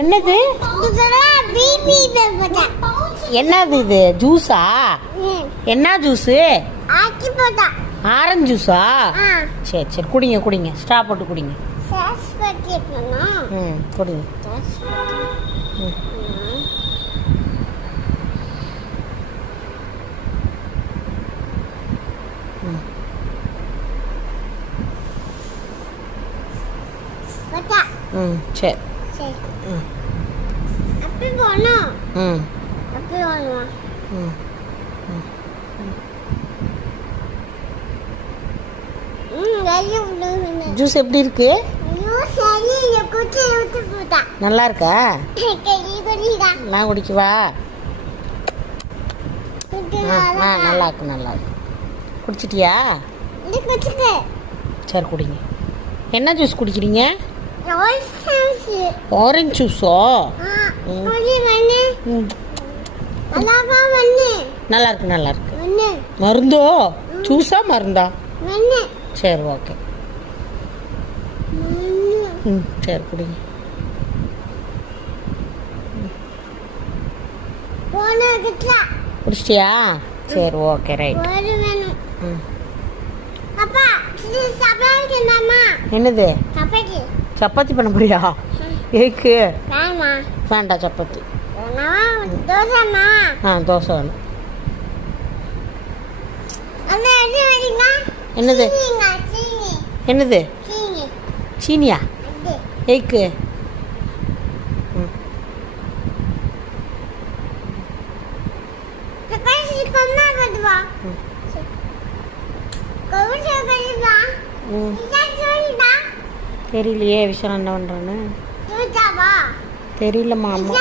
என்னது என்னது இது ஜூஸா? என்ன ஜூஸு? ஆரஞ்சு ஜூஸா? சரி சரி குடிங்க குடிங்க, ஸ்டா போட்டு குடிங்க. ம் குடிங்க. ம் சரி. ம் ம் ம் ஜூஸ் எப்படி இருக்கு? நல்லா இருக்கா? நான் குடிக்கவா? நல்லா இருக்கு நல்லா இருக்கு. குடிச்சிட்டியா? சரி குடிங்க. என்ன ஜூஸ் குடிக்கிறீங்க? ஆரஞ்சு ஜூஸா? நல்லா இருக்கு நல்லா இருக்கு. மருந்தோ ஜூஸா மருந்தா? சரி ஓகே. ம் சரி குடிங்க. குடிச்சிட்டியா? சரி ஓகே ரைட். ம் என்னது? சப்பாத்தி பண்ண போறியா? ஏக்கு வேண்டாம் சப்பாத்தி. தோசை வேணும். என்னது என்னது? சீனியா? ஏக்கு தெரியலையே விஷயம் என்ன பண்றான்னு தெரியலம்மா. அம்மா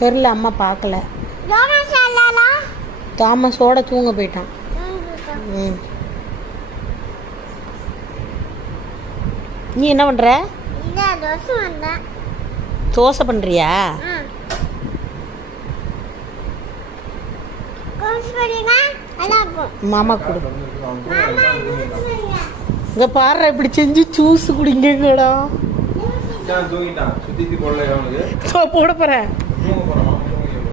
தெரியல, அம்மா பார்க்கல. தாமஸோட தூங்க போயிட்டான். ம் நீ என்ன பண்ற? தோசை பண்றியா? மாமா கொடு. இங்க பாரு இப்படி செஞ்சு ஜூஸ் குடிங்கடா. போட போறேன்.